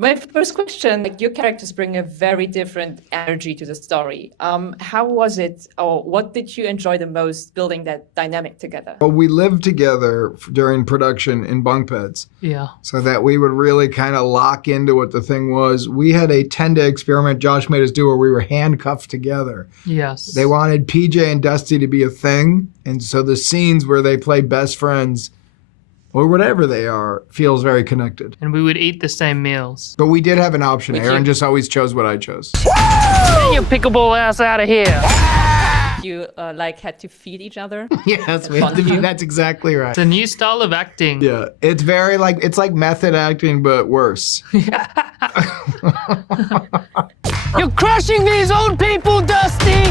My first question, like your characters bring a very different energy to the story. How was it, or what did you enjoy the most building that dynamic together? Well, we lived together during production in bunk beds. Yeah. So that we would really kind of lock into what the thing was. We had a 10-day experiment Josh made us do where we were handcuffed together. Yes. They wanted PJ and Dusty to be a thing. And so the scenes where they play best friends or whatever they are feels very connected. And we would eat the same meals. But we did have an option. Aaron just always chose what I chose. Get your pickleball ass out of here. You had to feed each other? Yes, we have to be, that's exactly right. It's a new style of acting. Yeah, it's very it's like method acting, but worse. You're crushing these old people, Dusty!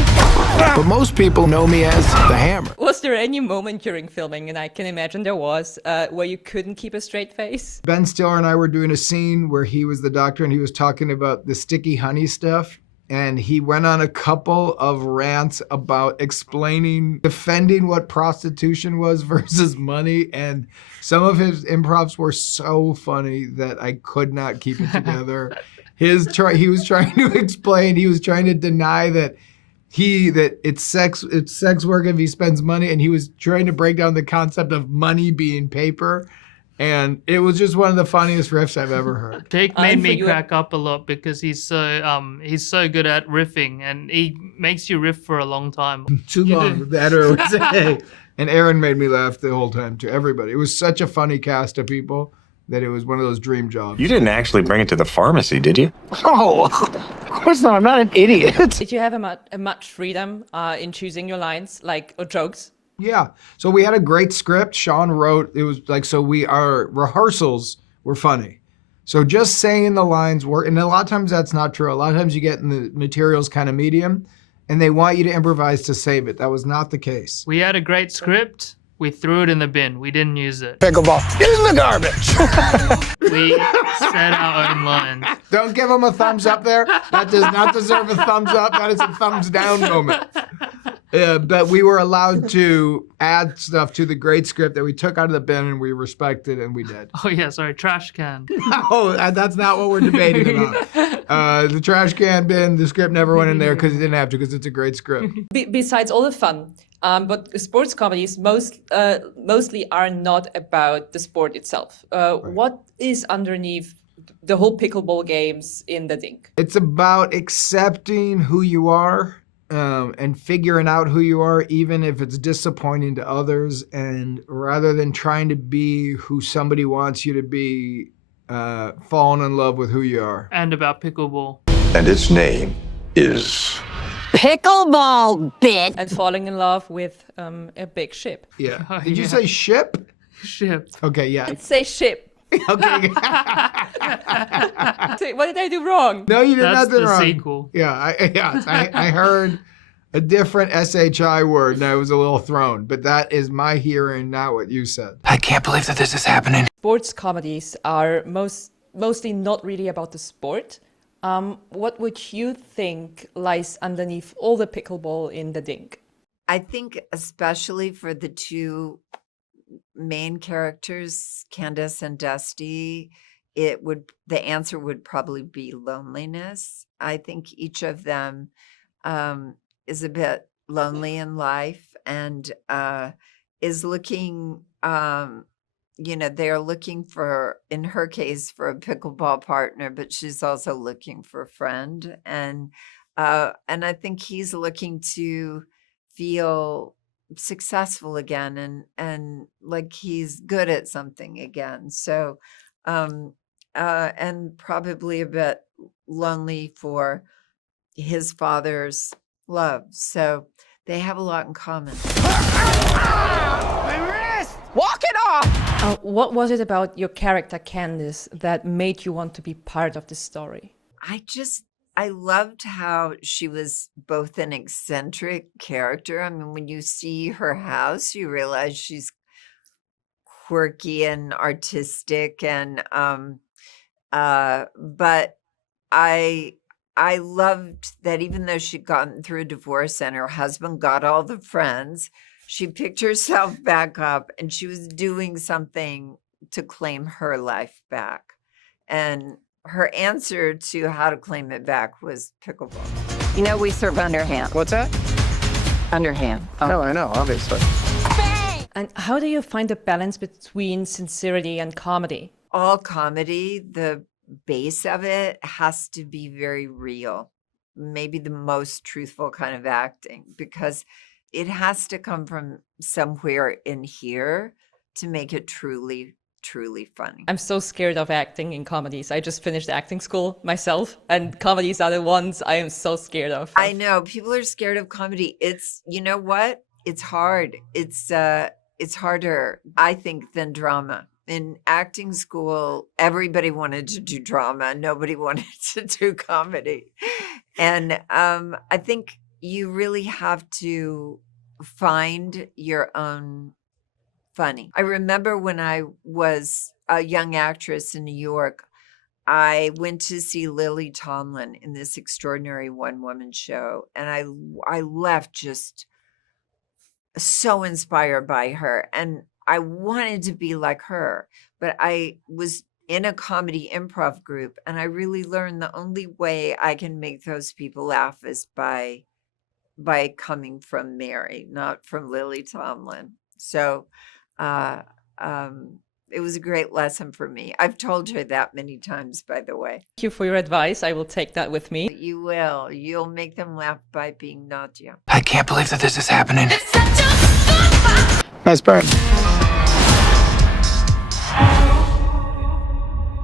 But most people know me as the Hammer. Was there any moment during filming, and I can imagine there was, where you couldn't keep a straight face? Ben Stiller and I were doing a scene where he was the doctor and he was talking about the sticky honey stuff. And he went on a couple of rants about defending what prostitution was versus money. And some of his improvs were so funny that I could not keep it together. He was trying to explain, he was trying to deny that it's sex work if he spends money. And he was trying to break down the concept of money being paper. And it was just one of the funniest riffs I've ever heard. Jake made me crack up a lot because he's so good at riffing, and he makes you riff for a long time. Too long, the editor would say. And Aaron made me laugh the whole time too. Everybody. It was such a funny cast of people that it was one of those dream jobs. You didn't actually bring it to the pharmacy, did you? Oh, of course not. I'm not an idiot. Did you have a much freedom in choosing your lines, or jokes? Yeah. So we had a great script. Sean wrote, it was like, our rehearsals were funny. So just saying the lines work. And a lot of times that's not true. A lot of times you get in the materials kind of medium and they want you to improvise to save it. That was not the case. We had a great script. We threw it in the bin. We didn't use it. Pickleball in the garbage. We said our own lines. Don't give them a thumbs up there. That does not deserve a thumbs up. That is a thumbs down moment. But we were allowed to add stuff to the great script that we took out of the bin and we respected, and we did. Oh yeah, sorry, trash can. No, that's not what we're debating about. The trash can bin, the script never went in there because it didn't have to, because it's a great script. Besides all the fun, but sports comedies mostly are not about the sport itself. Right. What is underneath the whole pickleball games in the Dink? It's about accepting who you are. And figuring out who you are, even if it's disappointing to others, and rather than trying to be who somebody wants you to be, falling in love with who you are. And about pickleball. And its name is... Pickleball, bitch! And falling in love with a big ship. Yeah. Oh, Did you say ship? Ship. Okay, yeah. I'd say ship. Okay. What did I do wrong? No, you did That's nothing the wrong. sequel. Yeah, I heard a different SHI word and I was a little thrown, but that is my hearing, not what you said. I can't believe that this is happening. Sports comedies are mostly not really about the sport. What would you think lies underneath all the pickleball in the Dink? I think especially for the two main characters, Candace and Dusty, the answer would probably be loneliness. I think each of them is a bit lonely in life and is looking, they're looking for, in her case, for a pickleball partner, but she's also looking for a friend. And I think he's looking to feel successful again and like he's good at something again. So, and probably a bit lonely for his father's love. So they have a lot in common. Walk it off! What was it about your character, Candace, that made you want to be part of the story? I loved how she was both an eccentric character. I mean, when you see her house, you realize she's quirky and artistic, and but I loved that even though she'd gotten through a divorce and her husband got all the friends, she picked herself back up and she was doing something to claim her life back. And her answer to how to claim it back was pickleball. You know, we serve underhand. What's that? Underhand. Oh. No, I know, obviously. And how do you find the balance between sincerity and comedy? All comedy, the base of it has to be very real, maybe the most truthful kind of acting, because it has to come from somewhere in here to make it truly funny. I'm so scared of acting in comedies. I just finished acting school myself, and comedies are the ones I am so scared of. I know people are scared of comedy. It's, you know what? It's hard. It's harder, I think, than drama. In acting school, everybody wanted to do drama. Nobody wanted to do comedy. And I think you really have to find your own funny. I remember when I was a young actress in New York, I went to see Lily Tomlin in this extraordinary one-woman show, and I left just so inspired by her, and I wanted to be like her. But I was in a comedy improv group, and I really learned the only way I can make those people laugh is by coming from Mary, not from Lily Tomlin. So it was a great lesson for me. I've told her that many times, by the way. Thank you for your advice. I will take that with me. You will. You'll make them laugh by being Nadia. I can't believe that this is happening. Nice burn.